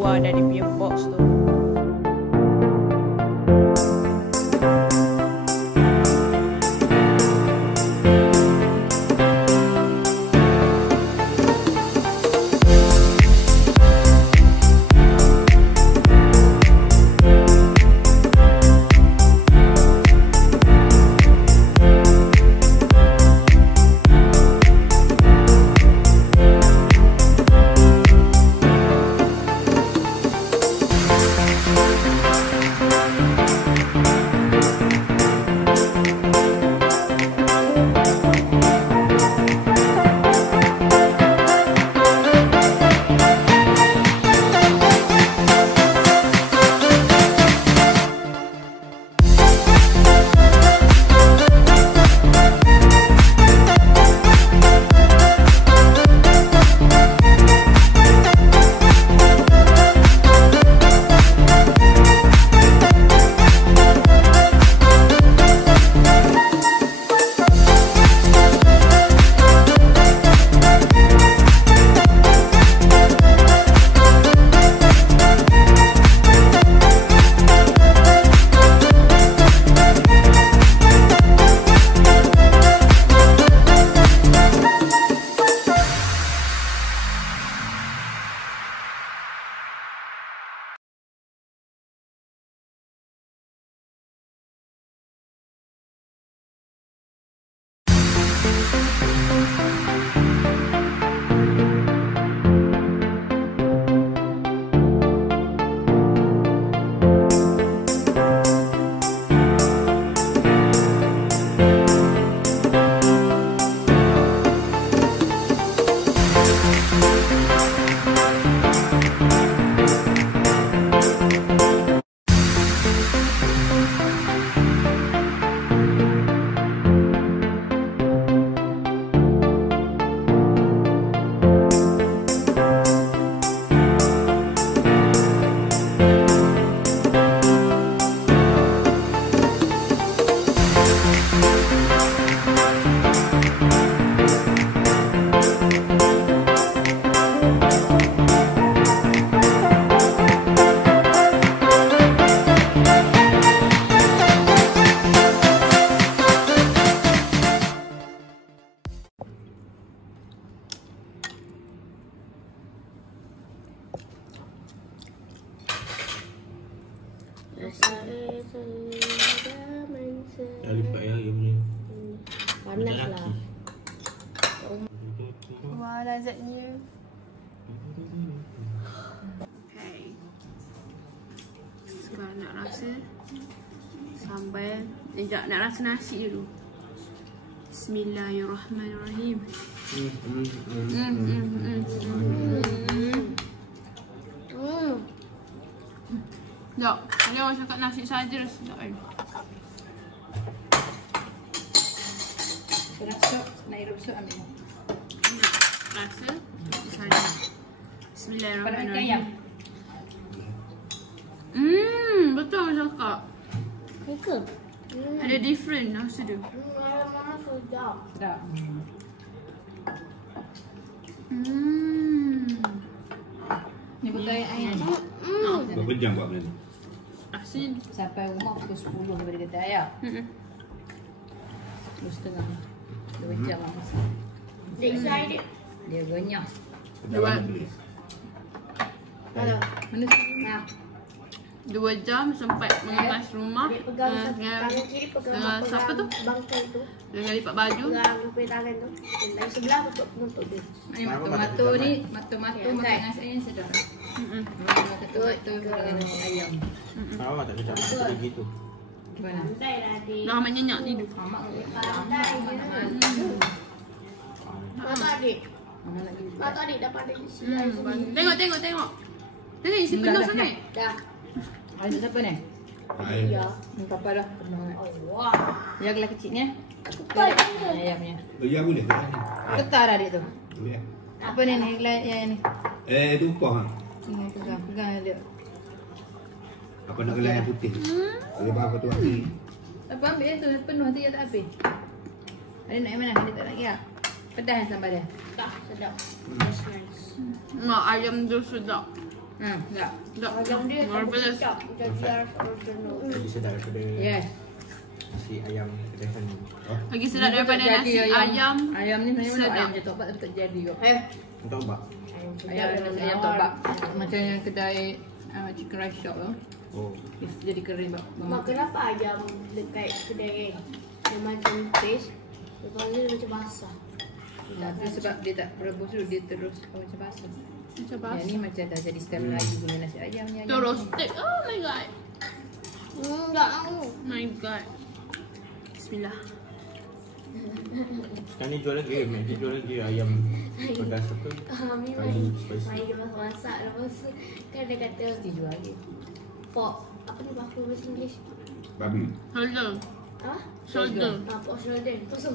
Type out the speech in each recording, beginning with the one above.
keluar dari dia punya box tu. Dah lipat ya, dia punya. Panas lah. Wah, lazatnya. Okay. Sekarang nak rasa sambal. Sekejap, nak rasa nasi dulu. Bismillahirrahmanirrahim. Sekejap, ni orang cakap nasi saja sedap kan. Sup, nak hidup sup ambil. Rasa saja. Bismillahirrahmanirrahim. Betul orang cakap. Muka? Ada different rasa dia. Mama sedap. Sedap. Ni betul ayam. Berapa jam buat benda ni? Asin. Sampai rumah pukul 10 daripada kedai ya. 2.30. 2 jam lah masak. Excited. Dia banyak. Dua beli. Mana nak? 2 jam sempat mengemas rumah. Pegang tangan kiri, pegang siapa tu? bangkai tu. Dengan lipat baju. Pegang sampai tangan tu. Dan dari sebelah untuk dia. Ni matu-matu ni, matu-matu makan dengan saya sedap. Matu-matu dengan nasi ayam. Awak tak kecap masa lagi tu. Gimana? Pandai lah dia. Dah amat nyenyak tidur. Mamak Pandai dia. Mata adik. mana lagi? Mata adik dah pandai isi. Tengok. Tengok isi penuh sangat. Dah. Ada siapa ni? Ya. Ni kapal dah. Wah. Dia gelas kecilnya. Kupai. Ayamnya. Ya boleh ke? Ketar dah dia tu. Boleh. Apa ni gelas yang ni? Itu upah. Ini pegang dia. Apa nak gelas yang putih? Boleh berapa tu lagi? Apa ambil yang tu penuh tu ya tak habis. Ada nak yang mana? Ada tak lagi ah? Pedas sambal dia. Tak sedap. Mak ayam tu sedap. Tak. Tak. Ayam dia tak Marvelous. sedap. Jadi original. Lagi sedap daripada Yes. nasi ayam kedai sana. Lagi sedap daripada Jadi nasi ayam. Ayam ni sebenarnya sedap. ayam je tobat tapi tak jadi kok. Untuk obat. Ayam tobat. Macam yang kedai chicken rice shop tu. Oh. Jadi kering bak. Mak, kenapa ayam dekat kedai dia macam paste, lepas tu dia macam basah? Itu sebab dia tak rebus dulu, dia terus macam basah. Macam Yang ni basah. macam dah jadi style Melayu punya nasi ayam ni. Tu roasted. Oh my god. Tak tahu. My god. Bismillah. Sekarang ni jual lagi, Magic jual lagi ayam pedas apa? Kami Kayu spicy. main dia masak-masak. Lepas tu kan dia kata Mesti jual lagi. pork. Apa ni bahasa bahasa English? Babi. Shoulder. Ha? Shoulder. Pork shoulder. Lepas tu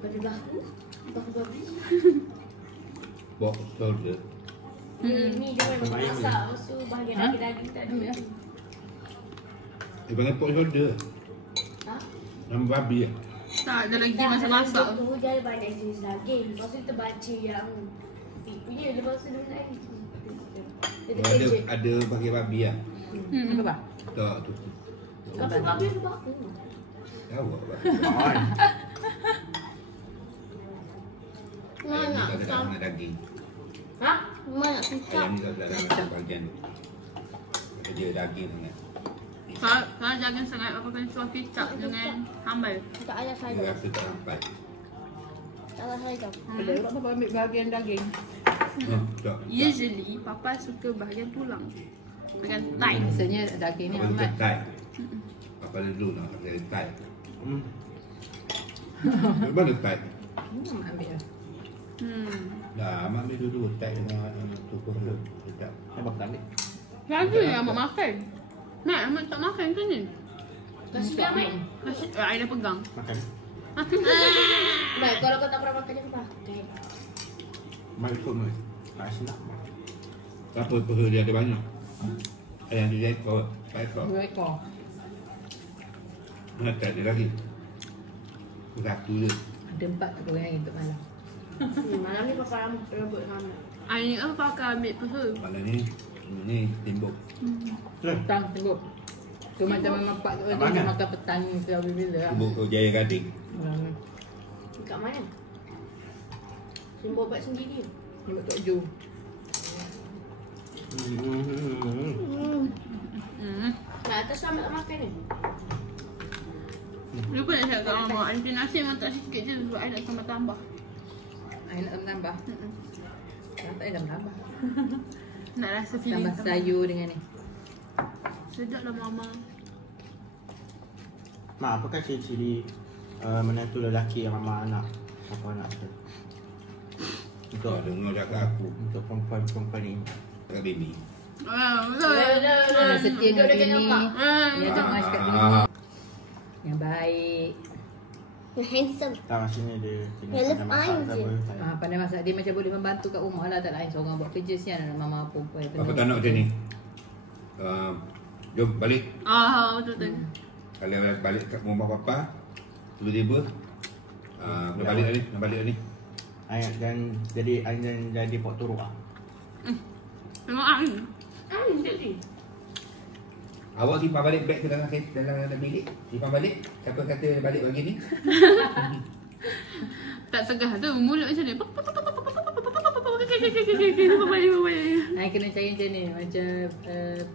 babi bahu. Bahu babi. Box shoulder. Ni dia memang masak. Lepas tu bahagian daging-daging tadi. Dia panggil pork shoulder. Ha? Nama babi lah. Tak, ada lagi masa masak. Tu dia banyak jenis daging. Lepas tu kita baca yang pig punya. Lepas tu dia lagi. Dia Oh, ada terkejut. ada pakai babi lah. Apa bah? Tak tu. Tapi babi ada baku. Tahu apa? Makan. Ayam ni tak ada nak daging. Ha? Mana kucap? Ayam ni tak ada nak bagian. Dia daging sangat. Kalau jangan sangat apa kan suap kicap dengan sambal. Tak ada Dia sayur. rasa tak sampai. Tak ada sayur. Ada orang apa ambil bahagian daging. Tak. Usually papa suka bahagian tulang. Bahagian thigh. Biasanya daging ni Apa amat. dia tai? Apa dulu nak pakai tai? Hmm. Mana tai? Ambil lah. Dah, amak ambil dulu tai dengan tukur tu. Sedap. Kenapa tak ambil? Lagi yang amak makan. Nak, amak tak makan ke ni? Kasih dia main. Kasih, I dah pegang. Makan. Baik, kalau kau tak pernah makan jangan pakai. Mak ikut mak. Tak silap. Apa peha dia ada banyak. Ayam dia ekor, 4 ekor. 2 ekor. Mana tak ada lagi? Satu je. Ada 4 tu yang untuk malam. Malam ni papa rebut sama. I ni apa pakai ambil peha. Malam ni timbuk. Petang tengok. Tu macam memang pak tu dia Abang kan? makan petang ni ke bila lah. Timbuk ke Jaya Gading. Kat mana? Simbol buat sendiri. Ni buat Tok Ju. Nak atas sama tak makan ni? Lupa nak cakap kat mama. Nanti nasi memang tak sikit je sebab I nak tambah-tambah. I nak tambah. Tak nak tambah. Nak rasa feeling Tambah sayur dengan ni. Sedap lah mama. Mak, apakah ciri-ciri menantu lelaki yang ramah anak? Apa anak tu? Untuk ada dengar cakap aku. Untuk perempuan-perempuan ini. Cakap baby. Betul. Yang setia dengan Duduk bini. dengan pak. Yang tak mas kat bini. Yang baik. Handsome. Tak maksudnya dia Yang pandai lepas masak je. ke apa. Pandai masak. Dia macam boleh membantu kat rumah lah. Tak lain seorang buat kerja sian. Ada mama perempuan. Apa tak nak macam ni? Jom balik. Betul-betul. Kalian balik kat rumah papa. Tiba-tiba. Nak balik dah ni. Nak balik dah ni. Dan jadi pok turuk ah. Tengok I. Jadi. Awak simpan balik beg ke dalam bilik. Simpan balik. Siapa kata balik pagi ni? Tak tegah tu. Mulut macam ni. I kena cari macam ni. Macam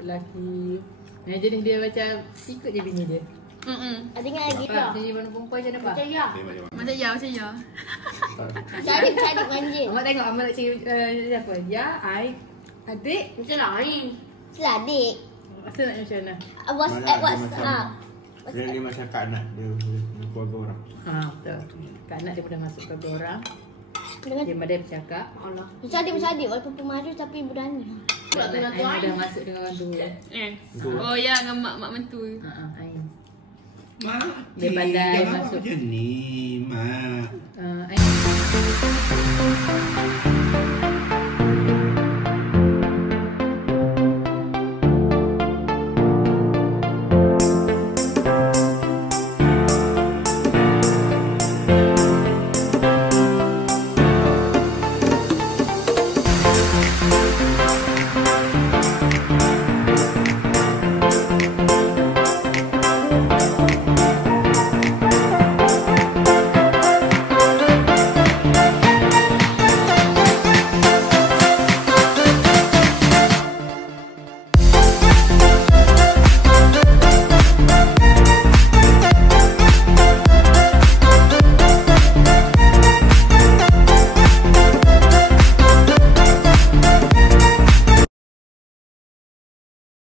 lelaki. Yang jenis dia macam ikut je bini dia. Ada ingat lagi Apa? tak? Jadi perempuan macam apa? Macam ya. Macam ya, macam ya. Cari manjin. Amat tengok, Amat nak cari siapa? Ya, I, adik. Macam lain. Seladik. Rasa nak macam mana? WhatsApp, WhatsApp. Dia macam kak anak dia keluarga orang. Betul. Kak Nak dia pernah masuk ke orang. Dengan Dia pandai bercakap. Allah. Macam adik walaupun pemaju tapi berani. Tak tengah tu I air. dah masuk dengan orang tu. Oh ya, dengan mak mentu. I. Mak. Dia pandai jangan masuk. macam ni, Mak. I.